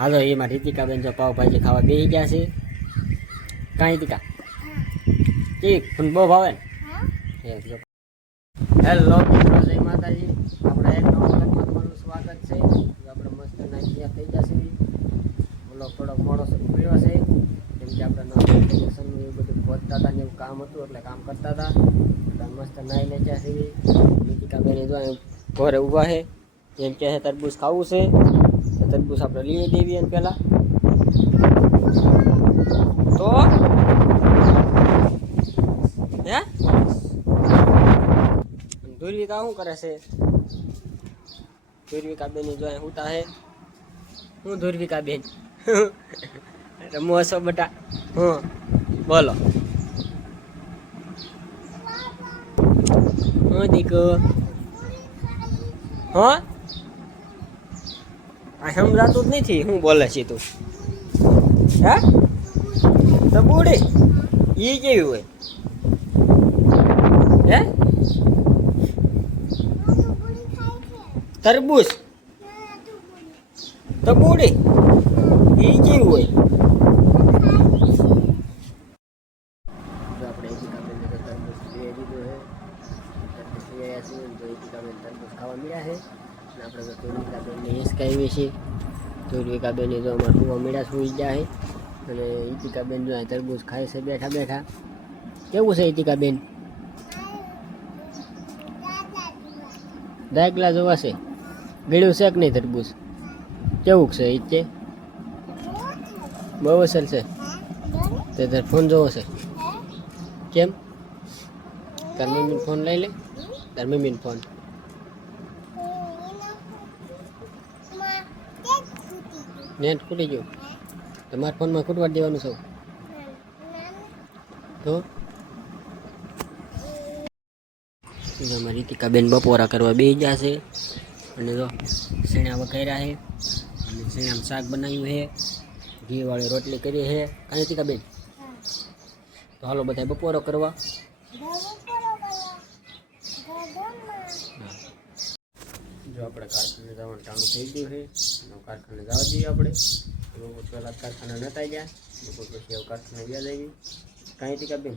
હાલો એમાં રીતિકાબેન જો પાવભાજી ખાવા બેસી ગયા છે. કાંઈ રીતિકા ઠીક પણ બહુ ભાવે ને. હેલો મિત્રો, જય માતાજી. આપણે એક નવા વ્લોગમાં તમારું સ્વાગત છે. આપણે મસ્ત નાઈ થઈ જશે. વ્લોગ થોડોક મોડો પડ્યો છે કેમ કે આપણે નોટિફિકેશનનું એવું બધું પહોંચતા હતા ને એવું કામ હતું એટલે કામ કરતા હતા. એટલે મસ્ત નાઈ લે ત્યાં સુધી રીતિકાબેન જો ઘરે ઊભા છે. એમ કહે છે તરબૂચ ખાવું છે તો તરબૂચ આપણે લઈ દેવી એને પહેલાં તો હે ધુરવિકા શું કરે છે? ધુરવિકાબેન જો ઉતા હે. હું ધુરવિકાબેન રમો છો બેટા? હું બોલો હું દીકો હા આ સમજાતું જ નથી. હું બોલે છે તું? હે તો બુડી ઈ કેવી હોય? હે તરબૂચ તો બુડી ઈ કેવી હોય? આપણે રીતિકાબેન તરબૂચ લઈ દીધું છે. રીતિકાબેન તરબૂચ ખાવા મળ્યા છે. આપણે તો રીતિકાબેનને હિસકાવી છે. તો રીતિકાબેન જો અમારે સુવા મળ્યા સુઈ ગયા છે. અને રીતિકાબેન જો તરબૂચ ખાય છે બેઠા બેઠા. કેવું છે રીતિકાબેન? દાખલા જોવા છે. ગળ્યું છે કે નહીં તરબૂચ? કેવું છે એ છે? બહુ અસર છે. તે તાર ફોન જોવો છે કેમ? તાર મમ્મીનો ફોન લઈ લે. તાર મમ્મીનો ફોન નેટ ખૂટી ગયું. તમારા ફોનમાં ખૂટવા દેવાનું છે તો અમારી રીતિકાબેન બપોરા કરવા બેસી ગયા છે. અને જો શેણા વઘાર્યા છે અને શેણામાં શાક બનાવ્યું છે. ઘીવાળી રોટલી કરી છે. કાંઈ રીતિકાબેન તો હાલો બધા બપોરો કરવા. જો આપણે કારખાને જવાનું ટાણું થઈ ગયું છે. કારખાને જવા દઈએ આપણે. બપોર પહેલાં કારખાના નતા ગયા. બપોર પછી હવે કારખાને ગયા જઈએ. કાંઈ રીતિકાબેન?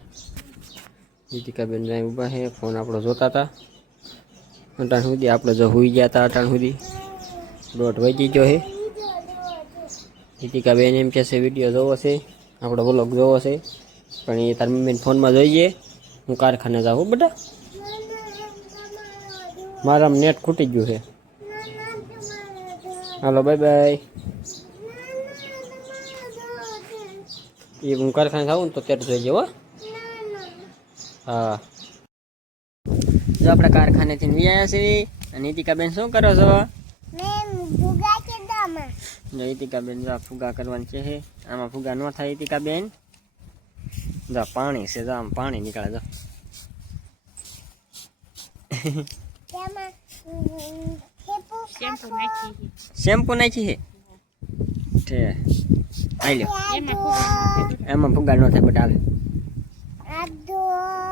રીતિકાબેન જાય ઊભા છે. ફોન આપણો જોતા હતા અટાણ સુધી. આપણે જો હોઈ ગયા હતા અટાણ સુધી 1:30 વાગી ગયો છે. રીતિકાબેન એમ કહેશે વિડીયો જોવો છે, આપણો વ્લોગ જોવો છે, પણ એ તાર મમ્મીને ફોનમાં જોઈએ. હું કારખાને જાઉં બેટા. મારામાં નેટ ખૂટી ગયું છે. હાલો બાય બાય. એ હું કારખાને જાઉં ને તો ત્યારે જોઈ જવો. હા જો આપણે કારખાનેથી આવ્યા છીએ. અને રીતિકાબેન શું કરો છો? જો રીતિકાબેન જો ફુગા કરવાની છે. આમાં ફુગા ન થાય રીતિકાબેન. જો પાણી છે, જો આમ પાણી નીકળે. જો શેમ્પુ નાખી છે ઠે આઈ લ્યો. એમાં ફુગા ન થાય બટ હાલે.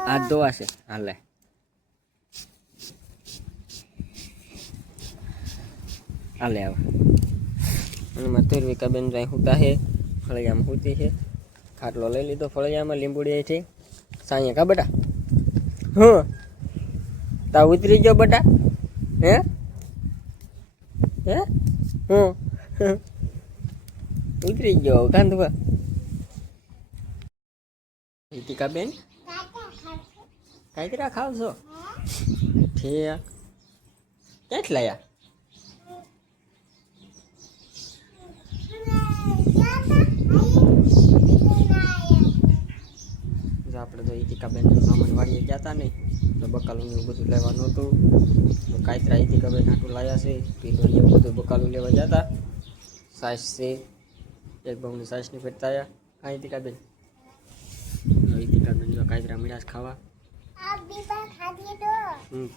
હાથ ધોવા છે હાલે. હાલે આવે. અને રીતિકાબેન જાય હુતા છે. ફળિયામાં હુતી છે. ખાટલો લઈ લીધો ફળિયામાં. લીંબુડી છે સાંયા કા બેટા? હું તા ઉતરી ગયો બેટા? હે હે હું ઉતરી ગયો કાંધવા. રીતિકાબેન કાંઈકરા ખાવ છો? ઠીક ક્યાંથી લાયા? આપણે તો રીતિકાબેન મામાની વાડીએ ગયા હતા ને તો બકાલું એવું બધું લેવાનું હતું. તો કાંઈતરા રીતિકાબેન આટલું લાવ્યા છે. પીલો એવું બધું બકાલું લેવા ગયા હતા. સાસ છે, એક ભાવની સાસની ફેરતા આવ્યા. કાંઈ રીતિકાબેન? રીતિકાબેન જો કાંઈતરા મીઠાશ ખાવા.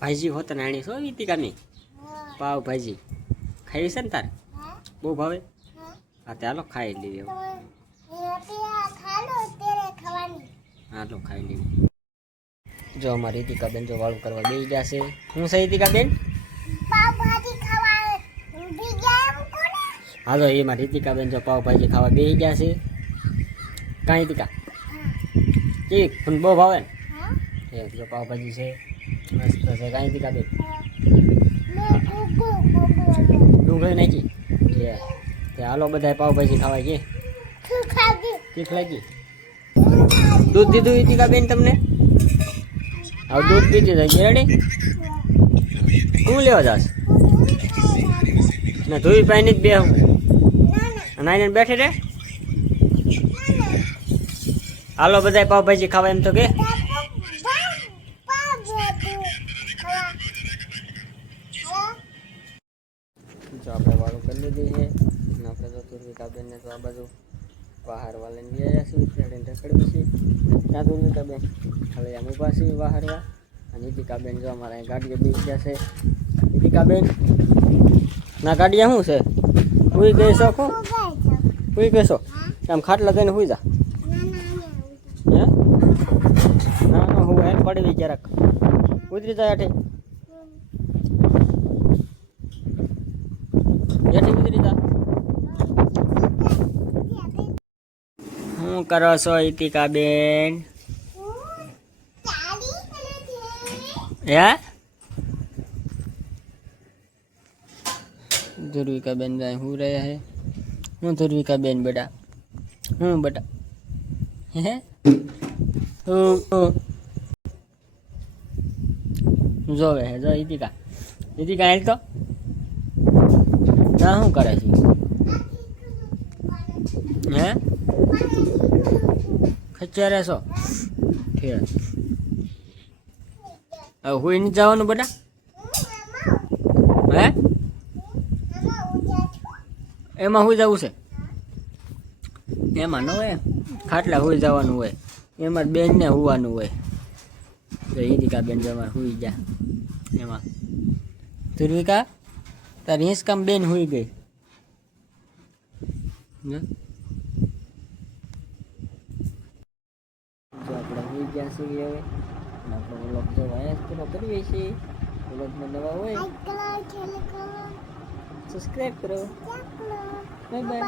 ભાજી હોત ને આણી છો રીતિકાની? પાવ ભાજી ખાઈ છે ને તાર? બહુ ભાવે? હા તે હાલો ખાઈ લેવી. હાલો ખાઈ લેવી. જો અમારી રીતિકાબેન જો વાળું કરવા બેસી જશે. હું છે રીતિકાબેન? હાલો એમાં રીતિકાબેન જો પાવભાજી ખાવા બેસી ગયા છે. કાંઈ રીતિકા ઠીક પણ બહુ ભાવે ને એ જો પાવભાજી છે મસ્ત છે. કાંઈ રીતિકાબેન ડુંગળી નાખી તે હાલો બધા પાવભાજી ખાવા કે તીખ લાગી. દૂધ દીધું રીતિકાબેન તમને? હવે દૂધ પીતી થઈ રેડી. શું લેવા જાશ ને ધોઈ પાઈને જ બે નાઈને બેઠે રે. હાલો બધા પાવભાજી ખાવા એમ તો કે જો આપણે વાળું કરી લીધી છે અને આપણે તો તુર્વિકાબેન ને તો આ બાજુ બહાર વાળીને ગયા છીએ રખડવી છે. ત્યાં તુર્વિકાબેન હવે આમ ઊભા છીએ બહારવા અને રીતિકાબેન જો અમારા અહીં ગાડીએ બેસી ગયા છે. રીતિકાબેન ના ગાડીએ શું છે? હુઈ ગઈ છો? શું હુઈ ગઈ છો? આમ ખાટલા થઈને હુઈ જા. હે ના ના હું એમ પડવી જરાક ઉતરી જાય હેઠે ઉતરી જા. શું કરો છો રીતિકાબેન? હે ધ્રુવિકાબેન જાય હું રહ્યા હે? હું ધ્રુવિકાબેન બેટા હું બેટા હે જોવે હે જો રીતિકા હાલ તો ના શું કરે છે? હે ખચ્યારે છો? ઠીક હવે હુઈ નહીં જવાનું બેટા? હે એમાં હુઈ જવું છે? એમાં ન હોય ખાટલા હુઈ જવાનું હોય એમાં બેનને હોવાનું હોય. તો રીતિકાબેન જવા હુઈ જા એમાં. ધ્રુવિકા તારી હિંચકામ બેન હુઈ ગઈ. જો આપણે હુઈ ગયા છીએ હવે આપણો વ્લોગ જો વાયસ પૂરો કરીએ છીએ. વ્લોગમાં નવા હોય સબસ્ક્રાઈબ કરો. Bye bye.